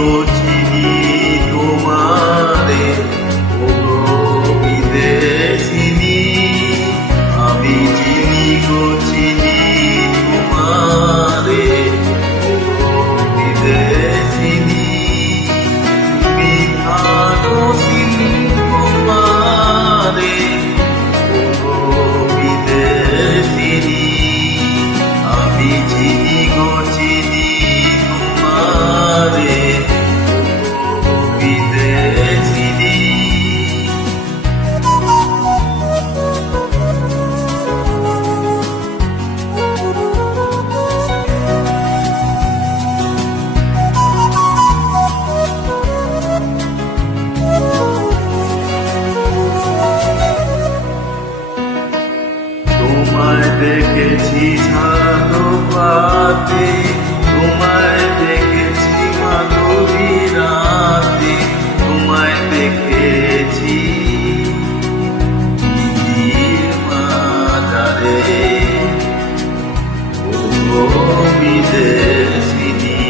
গো চিনি তোমারে, ওগো বিদেশিনী। আমি চিনি গো চিনি তোমারে, ওগো বিদেশিনী। তুমি থাকো সিংহমারে, ওগো বিদেশিনী। আমি চিনি গো চিনি তোমারে, ওগো বিদেশিনী। তোমায় দেখেছি ছানো পাতে, তোমায় দেখেছি মাধবী রাতে, তোমায় দেখেছি দিদির মাজারে, ওগো বিদেশিনী।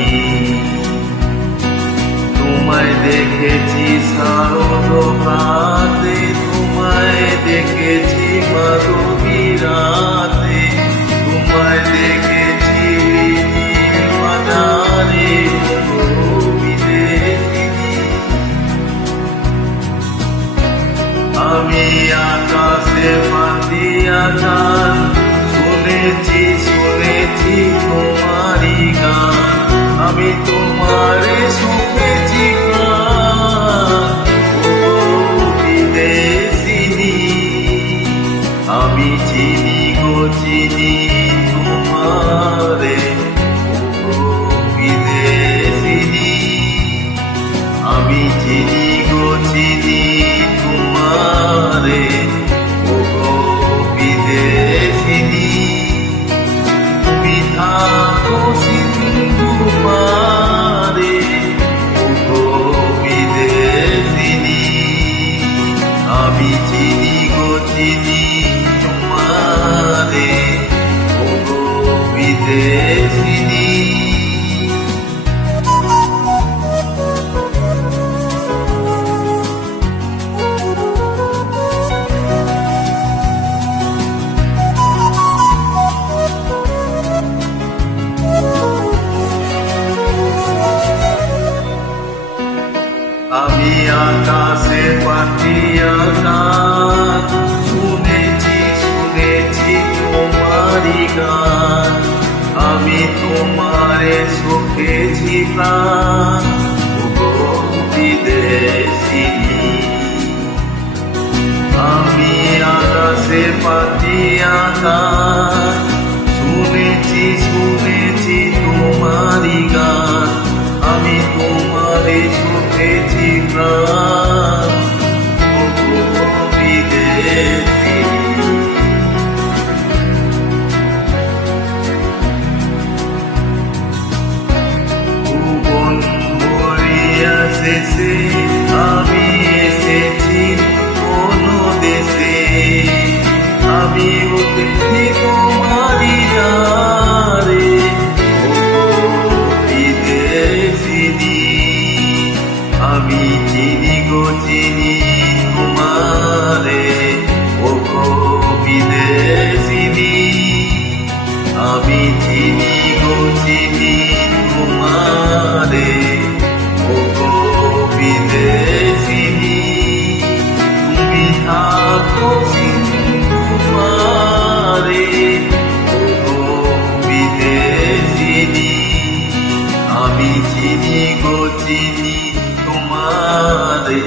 তোমায় দেখেছি শারদ প্রাতে, তোমায় দেখেছি মাধবী রাতে, তোমায় দেখেছি মাজারে, ওগো বিদেশিনী। আমি আকাশে পাতিয়া গান শুনেছি, শুনেছি তোমারই গান। আমি তোমারে শুনেছি গান, ওগো বিদেশিনী। আমি চিনি গো চিনি তোমারে, ওগো বিদেশিনী। আমি চিনি গো চিনি তোমারে, ওগো বিদেশিনী। তুমি থাকো সিংহমারে, ওগো বিদেশিনী। আমি চিনি গো চিনি তোমারে, ওগো বিদেশিনী। আমি আকাশে পাতিয়া গান শুনেছি, শুনেছি তোমারই গান। আমি তোমারে শুকেছি প্রাণ, ওগো বিদেশিনী। আমি আকাশে পাতিয়া গান শুনেছি, শুনেছি তোমারই গান। আমি তোমারে শুকেছি প্রাণ, ওগো বিদেশিনী। ভুবন ভরিয়া শেষে আমি এসেছি কোন দেশে। আমি অতিথি তোমারই দ্বারে, ওগো বিদেশিনী। আমি চিনি গো চিনি তোমারে, ওগো বিদেশিনী। আমি চিনি গো চিনি তোমারে, ওগো বিদেশিনী। তুমি থাকো সিংহমারে, ওগো বিদেশিনী। আমি চিনি গো চিনি তোমারে।